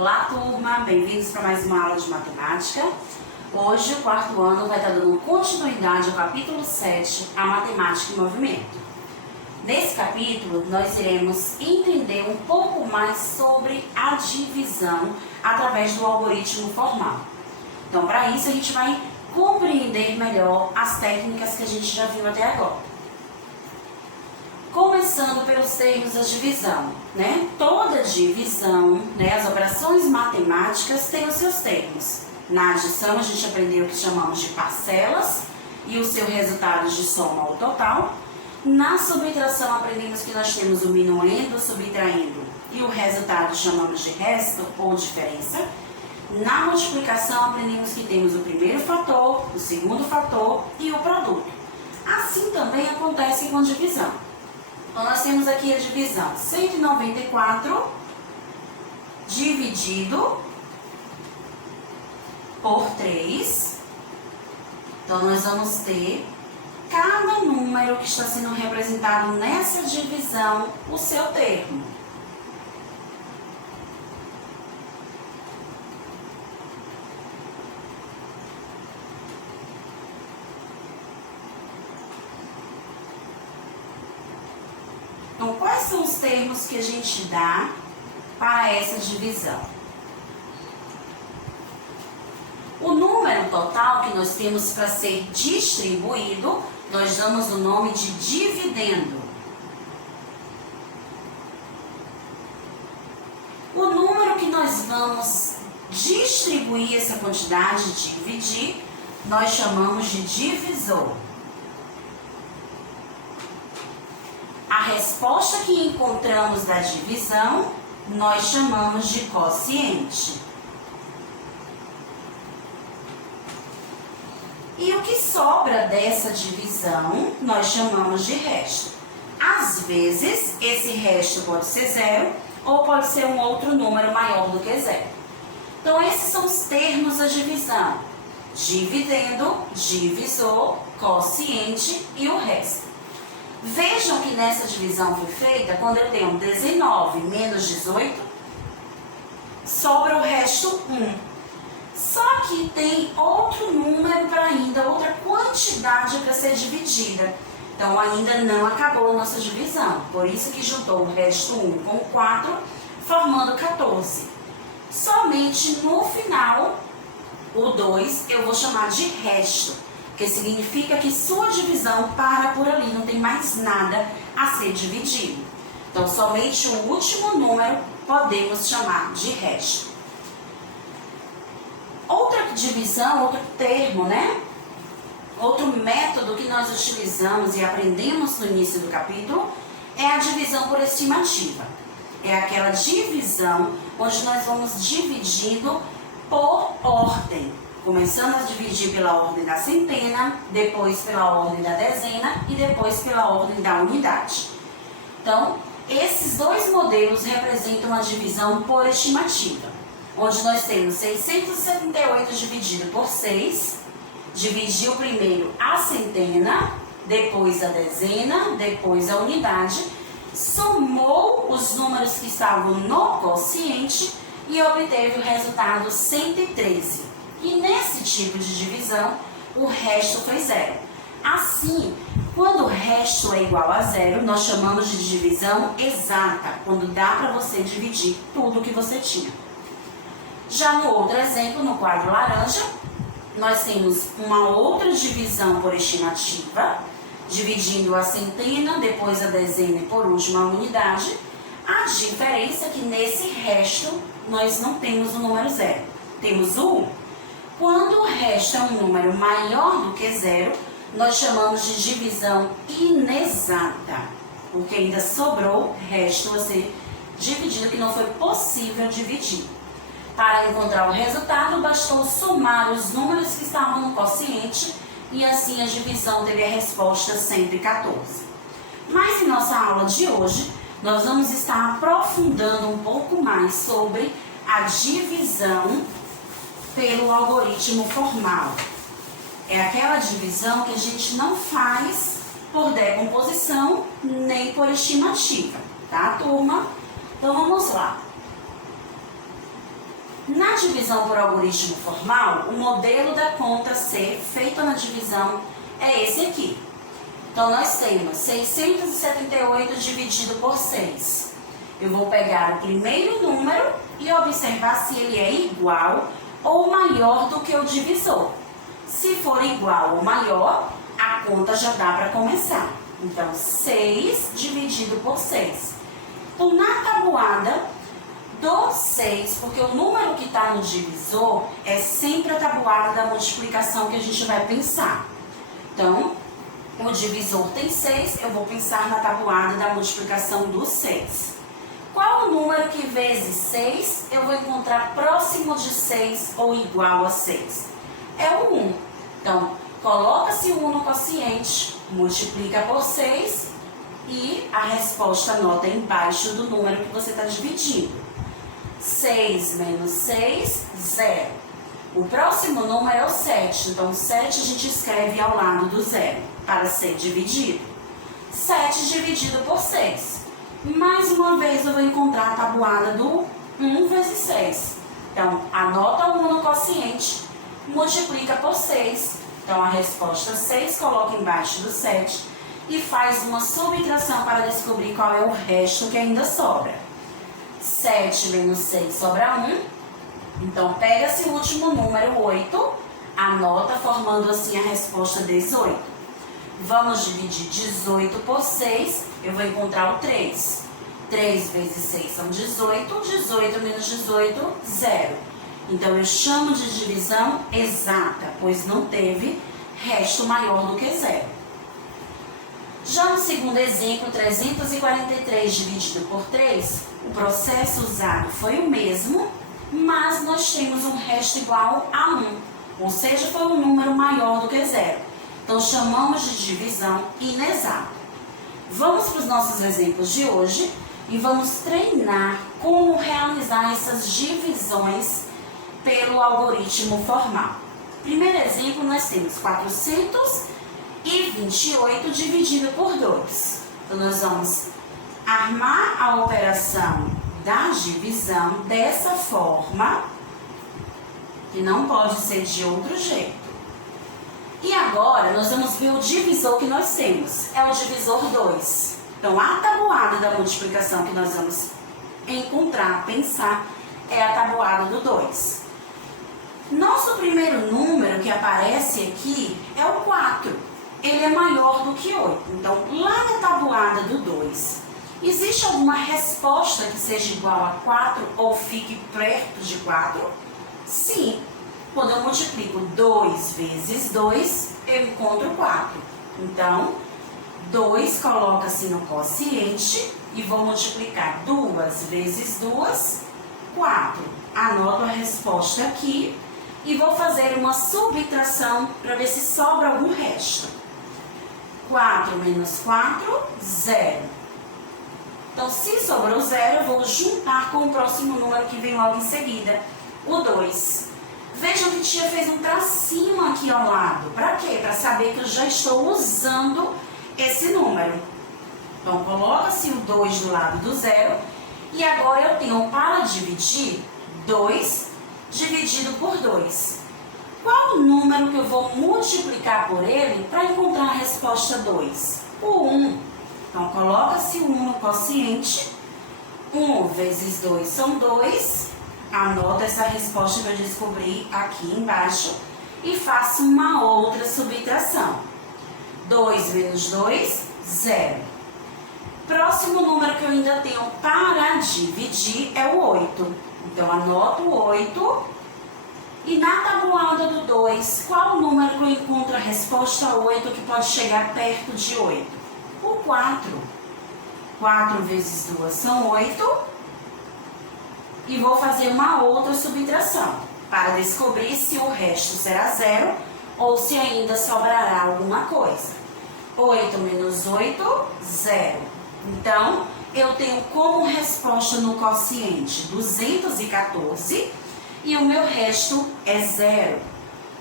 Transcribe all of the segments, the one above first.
Olá, turma! Bem-vindos para mais uma aula de matemática. Hoje, o quarto ano vai estar dando continuidade ao capítulo 7, a matemática em movimento. Nesse capítulo, nós iremos entender um pouco mais sobre a divisão através do algoritmo formal. Então, para isso, a gente vai compreender melhor as técnicas que a gente já viu até agora. Começando pelos termos da divisão, né? Toda divisão, né, as operações matemáticas têm os seus termos. Na adição, a gente aprendeu o que chamamos de parcelas e o seu resultado de soma ou total. Na subtração, aprendemos que nós temos o minuendo, subtraindo, e o resultado chamamos de resto ou diferença. Na multiplicação, aprendemos que temos o primeiro fator, o segundo fator e o produto. Assim também acontece com divisão. Então, nós temos aqui a divisão 194 dividido por 3. Então, nós vamos ter cada número que está sendo representado nessa divisão, o seu termo. Então, quais são os termos que a gente dá para essa divisão? O número total que nós temos para ser distribuído, nós damos o nome de dividendo. O número que nós vamos distribuir essa quantidade, dividir, nós chamamos de divisor. A resposta que encontramos da divisão, nós chamamos de quociente. E o que sobra dessa divisão, nós chamamos de resto. Às vezes, esse resto pode ser zero ou pode ser um outro número maior do que zero. Então, esses são os termos da divisão: dividendo, divisor, quociente e o resto. Vejam que nessa divisão foi feita, quando eu tenho 19 menos 18, sobra o resto 1. Só que tem outro número para ainda, outra quantidade para ser dividida. Então, ainda não acabou a nossa divisão. Por isso que juntou o resto 1 com o 4, formando 14. Somente no final, o 2 eu vou chamar de resto, que significa que sua divisão para por ali, não tem mais nada a ser dividido. Então, somente o último número podemos chamar de resto. Outra divisão, outro termo, né? Outro método que nós utilizamos e aprendemos no início do capítulo é a divisão por estimativa. É aquela divisão onde nós vamos dividindo por ordem. Começando a dividir pela ordem da centena, depois pela ordem da dezena e depois pela ordem da unidade. Então, esses dois modelos representam a divisão por estimativa, onde nós temos 678 dividido por 6, dividiu primeiro a centena, depois a dezena, depois a unidade, somou os números que estavam no quociente e obteve o resultado 113. E nesse tipo de divisão, o resto foi zero. Assim, quando o resto é igual a zero, nós chamamos de divisão exata, quando dá para você dividir tudo que você tinha. Já no outro exemplo, no quadro laranja, nós temos uma outra divisão por estimativa, dividindo a centena, depois a dezena e por último a unidade. A diferença é que nesse resto, nós não temos o número zero, temos o 1. Quando o resto é um número maior do que zero, nós chamamos de divisão inexata, porque ainda sobrou resto a ser dividido que não foi possível dividir. Para encontrar o resultado, bastou somar os números que estavam no quociente e assim a divisão teve a resposta 114. Mas em nossa aula de hoje, nós vamos estar aprofundando um pouco mais sobre a divisão pelo algoritmo formal. É aquela divisão que a gente não faz por decomposição nem por estimativa, tá, turma? Então vamos lá. Na divisão por algoritmo formal, o modelo da conta C feita na divisão é esse aqui. Então, nós temos 678 dividido por 6. Eu vou pegar o primeiro número e observar se ele é igual ou maior do que o divisor. Se for igual ou maior, a conta já dá para começar. Então, 6 dividido por 6. Então, na tabuada do 6, porque o número que está no divisor é sempre a tabuada da multiplicação que a gente vai pensar. Então, o divisor tem 6, eu vou pensar na tabuada da multiplicação do 6. Qual o número que vezes 6 eu vou encontrar próximo de 6 ou igual a 6? É o 1. Então, coloca-se o 1 no quociente, multiplica por 6 e a resposta anota embaixo do número que você está dividindo. 6 menos 6, 0. O próximo número é o 7, então 7 a gente escreve ao lado do 0 para ser dividido. 7 dividido por 6. Mais uma vez eu vou encontrar a tabuada do 1 vezes 6. Então, anota o 1 no quociente, multiplica por 6. Então, a resposta 6 coloca embaixo do 7 e faz uma subtração para descobrir qual é o resto que ainda sobra. 7 menos 6 sobra 1. Então, pega-se o último número, 8, anota formando assim a resposta 18. Vamos dividir 18 por 6, eu vou encontrar o 3. 3 vezes 6 são 18, 18 menos 18, 0. Então, eu chamo de divisão exata, pois não teve resto maior do que 0. Já no segundo exemplo, 343 dividido por 3, o processo usado foi o mesmo, mas nós temos um resto igual a 1, ou seja, foi um número maior do que 0. Então, chamamos de divisão inexata. Vamos para os nossos exemplos de hoje e vamos treinar como realizar essas divisões pelo algoritmo formal. Primeiro exemplo, nós temos 428 dividido por 2. Então, nós vamos armar a operação da divisão dessa forma, que não pode ser de outro jeito. E agora, nós vamos ver o divisor que nós temos. É o divisor 2. Então, a tabuada da multiplicação que nós vamos encontrar, pensar, é a tabuada do 2. Nosso primeiro número que aparece aqui é o 4. Ele é maior do que 8. Então, lá na tabuada do 2, existe alguma resposta que seja igual a 4 ou fique perto de 4? Sim. Quando eu multiplico 2 vezes 2, eu encontro 4. Então, 2 coloca-se no quociente e vou multiplicar 2 vezes 2, 4. Anoto a resposta aqui e vou fazer uma subtração para ver se sobra algum resto. 4 menos 4, 0. Então, se sobrou 0, eu vou juntar com o próximo número que vem logo em seguida, o 2. Vejam que tia fez um tracinho aqui ao lado. Para quê? Para saber que eu já estou usando esse número. Então, coloca-se o 2 do lado do 0. E agora eu tenho para dividir 2 dividido por 2. Qual o número que eu vou multiplicar por ele para encontrar a resposta 2? O 1. Então, coloca-se o 1 no quociente. 1 vezes 2 são 2. Anota essa resposta que eu descobri aqui embaixo e faço uma outra subtração. 2 menos 2, 0. Próximo número que eu ainda tenho para dividir é o 8. Então, anoto o 8. E na tabuada do 2, qual o número que eu encontro a resposta 8 que pode chegar perto de 8? O 4. 4 vezes 2 são 8. E vou fazer uma outra subtração para descobrir se o resto será 0 ou se ainda sobrará alguma coisa. 8 menos 8, 0. Então, eu tenho como resposta no quociente 214 e o meu resto é 0.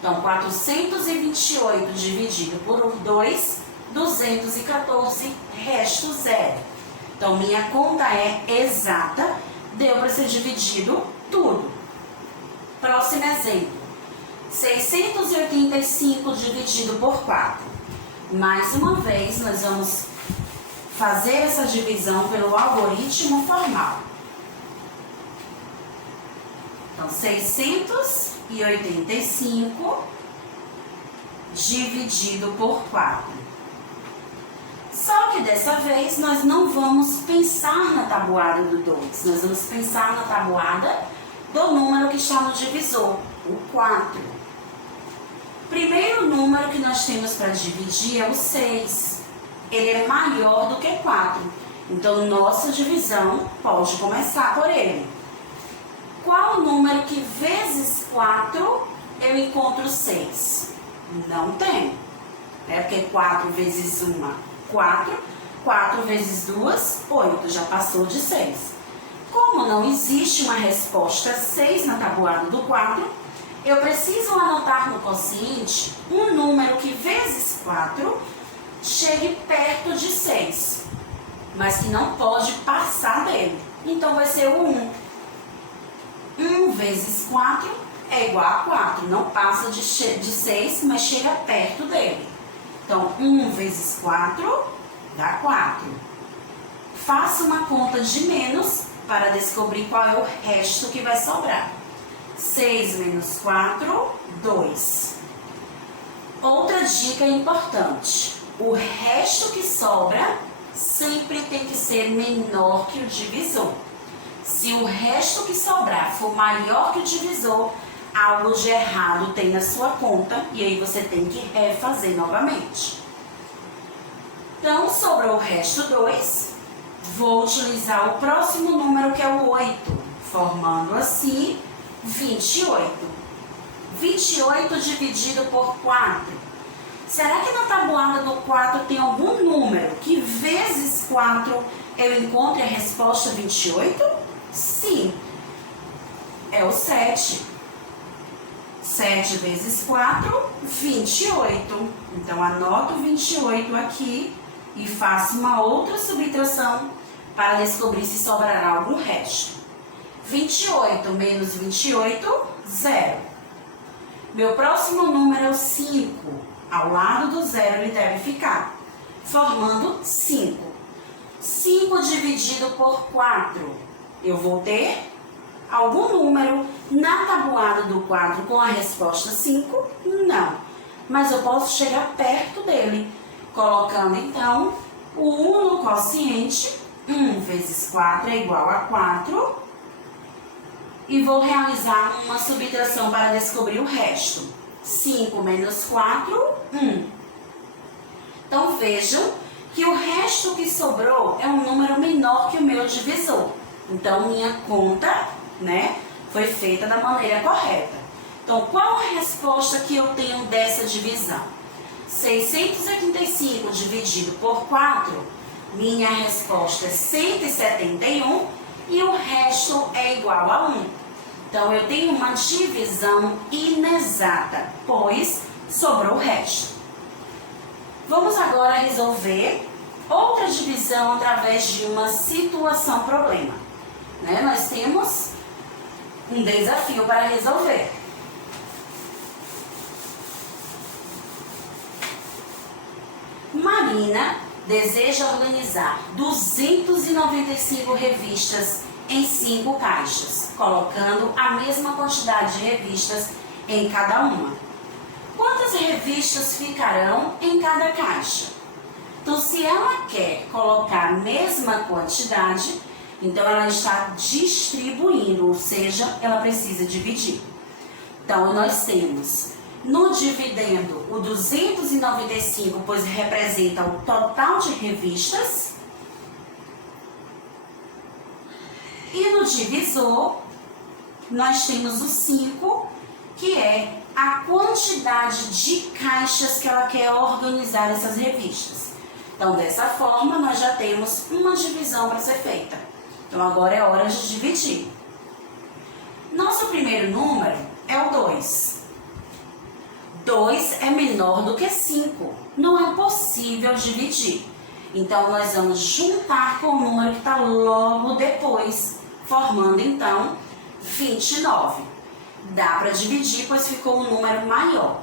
Então, 428 dividido por 2, 214, resto 0. Então, minha conta é exata. Deu para ser dividido tudo. Próximo exemplo. 685 dividido por 4. Mais uma vez, nós vamos fazer essa divisão pelo algoritmo formal. Então, 685 dividido por 4. Só que dessa vez nós não vamos pensar na tabuada do 2, nós vamos pensar na tabuada do número que está no divisor, o 4. Primeiro número que nós temos para dividir é o 6. Ele é maior do que 4. Então, nossa divisão pode começar por ele. Qual número que vezes 4 eu encontro 6? Não tem. Porque 4 vezes 1, 4. 4 vezes 2, 8. Já passou de 6. Como não existe uma resposta 6 na tabuada do 4, eu preciso anotar no quociente um número que vezes 4 chegue perto de 6, mas que não pode passar dele. Então vai ser o 1. 1 vezes 4 é igual a 4. Não passa de 6, mas chega perto dele. Então, 1 vezes 4 dá 4. Faça uma conta de menos para descobrir qual é o resto que vai sobrar. 6 menos 4, 2. Outra dica importante. O resto que sobra sempre tem que ser menor que o divisor. Se o resto que sobrar for maior que o divisor, algo de errado tem na sua conta e aí você tem que refazer novamente. Então, sobrou o resto 2. Vou utilizar o próximo número, que é o 8, formando assim 28. 28 dividido por 4. Será que na tabuada do 4 tem algum número que vezes 4 eu encontre a resposta 28? Sim, é o 7. 7 vezes 4, 28. Então, anoto 28 aqui e faço uma outra subtração para descobrir se sobrará algum resto. 28 menos 28, 0. Meu próximo número é o 5. Ao lado do 0 ele deve ficar, formando 5. 5 dividido por 4. Eu vou ter algum número na tabuada do 4 com a resposta 5? Não. Mas eu posso chegar perto dele, colocando então o 1 no quociente. 1 vezes 4 é igual a 4. E vou realizar uma subtração para descobrir o resto. 5 menos 4, 1. Então vejam que o resto que sobrou é um número menor que o meu divisor. Então minha conta, foi feita da maneira correta. Então qual a resposta que eu tenho dessa divisão? 685 dividido por 4, minha resposta é 171 e o resto é igual a 1. Então, eu tenho uma divisão inexata, pois sobrou o resto. Vamos agora resolver outra divisão através de uma situação-problema. Nós temos um desafio para resolver. Marina deseja organizar 295 revistas em 5 caixas, colocando a mesma quantidade de revistas em cada uma. Quantas revistas ficarão em cada caixa? Então, se ela quer colocar a mesma quantidade, então ela está distribuindo, ou seja, ela precisa dividir. Então, nós temos no dividendo o 295, pois representa o total de revistas. E no divisor, nós temos o 5, que é a quantidade de caixas que ela quer organizar essas revistas. Então, dessa forma, nós já temos uma divisão para ser feita. Então, agora é hora de dividir. Nosso primeiro número é o 2. 2 é menor do que 5. Não é possível dividir. Então, nós vamos juntar com o número que está logo depois, formando, então, 29. Dá para dividir, pois ficou um número maior.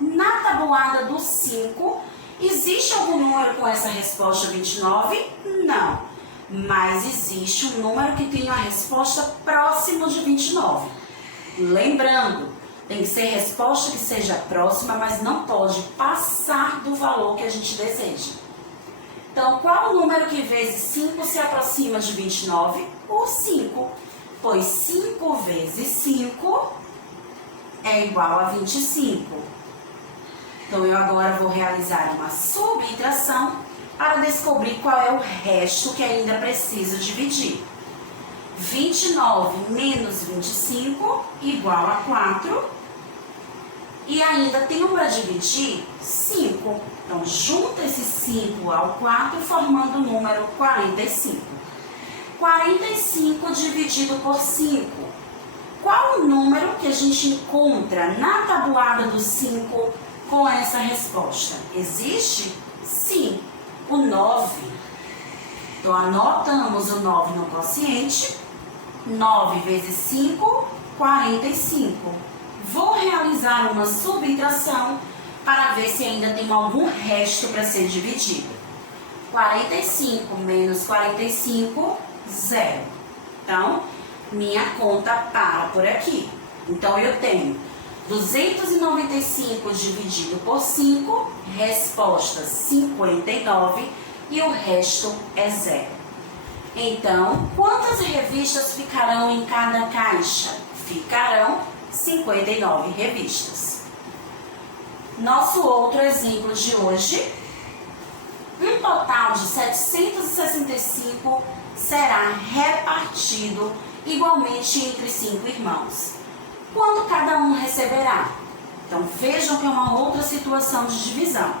Na tabuada do 5, existe algum número com essa resposta 29? Não. Mas existe um número que tem uma resposta próxima de 29. Lembrando, tem que ser resposta que seja próxima, mas não pode passar do valor que a gente deseja. Então, qual o número que vezes 5 se aproxima de 29? O 5. Pois 5 vezes 5 é igual a 25. Então, eu agora vou realizar uma subtração para descobrir qual é o resto que ainda preciso dividir. 29 menos 25 igual a 4. E ainda tenho para dividir 5. Então, junta esse 5 ao 4, formando o número 45. 45 dividido por 5. Qual o número que a gente encontra na tabuada do 5 com essa resposta? Existe? Sim, o 9. Então, anotamos o 9 no quociente. 9 vezes 5, 45. Vou realizar uma subtração para ver se ainda tem algum resto para ser dividido. 45 menos 45, 0. Então, minha conta para por aqui. Então, eu tenho 295 dividido por 5, resposta 59 e o resto é 0. Então, quantas revistas ficarão em cada caixa? Ficarão 59 revistas. Nosso outro exemplo de hoje, um total de 765 será repartido igualmente entre 5 irmãos. Quando cada um receberá? Então, vejam que é uma outra situação de divisão.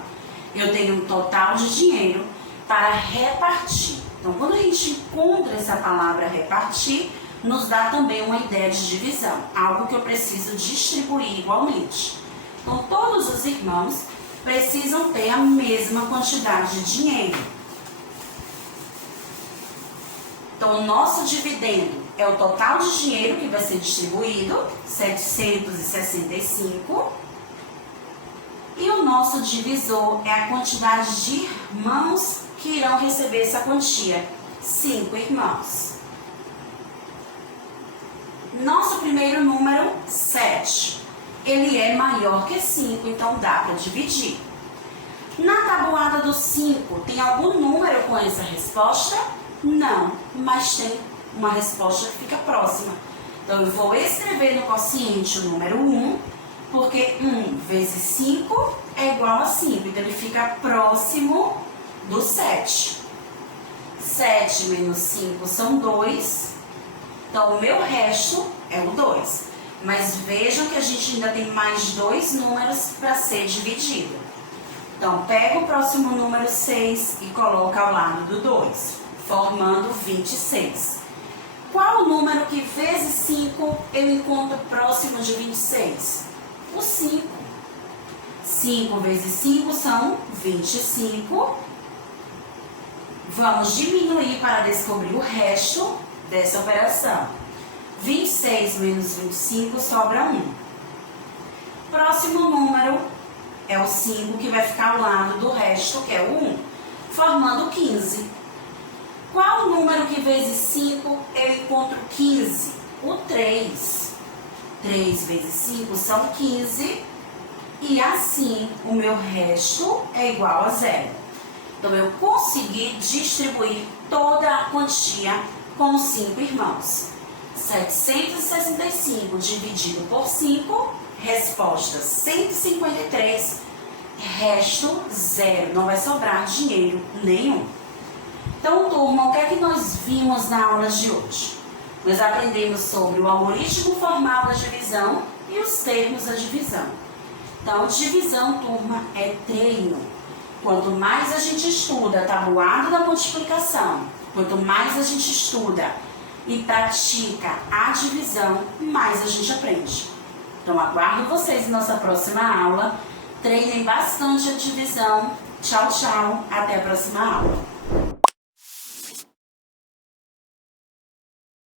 Eu tenho um total de dinheiro para repartir. Então, quando a gente encontra essa palavra repartir, nos dá também uma ideia de divisão, algo que eu preciso distribuir igualmente. Então, todos os irmãos precisam ter a mesma quantidade de dinheiro. Então, o nosso dividendo é o total de dinheiro que vai ser distribuído, 765. E o nosso divisor é a quantidade de irmãos que irão receber essa quantia, 5 irmãos. Nosso primeiro número, 7. Ele é maior que 5, então dá para dividir. Na tabuada do 5, tem algum número com essa resposta? Não, mas tem uma resposta que fica próxima. Então, eu vou escrever no quociente o número 1, porque 1 vezes 5 é igual a 5, então ele fica próximo do 7. 7 menos 5 são 2, então o meu resto é o 2. Mas vejam que a gente ainda tem mais 2 números para ser dividido. Então, pega o próximo número 6 e coloca ao lado do 2, formando 26. Qual o número que vezes 5 eu encontro próximo de 26? O 5. 5 vezes 5 são 25. Vamos diminuir para descobrir o resto dessa operação. 26 menos 25 sobra 1. Próximo número é o 5, que vai ficar ao lado do resto, que é o 1, formando 15. Qual o número que vezes 5 eu encontro 15? O 3. 3 vezes 5 são 15. E assim, o meu resto é igual a 0. Então, eu consegui distribuir toda a quantia com 5 irmãos. 765 dividido por 5, resposta 153, resto 0. Não vai sobrar dinheiro nenhum. Então, turma, o que é que nós vimos na aula de hoje? Nós aprendemos sobre o algoritmo formal da divisão e os termos da divisão. Então, divisão, turma, é treino. Quanto mais a gente estuda a tabuada da multiplicação, quanto mais a gente estuda e pratica a divisão, mais a gente aprende. Então, aguardo vocês em nossa próxima aula. Treinem bastante a divisão. Tchau, tchau. Até a próxima aula.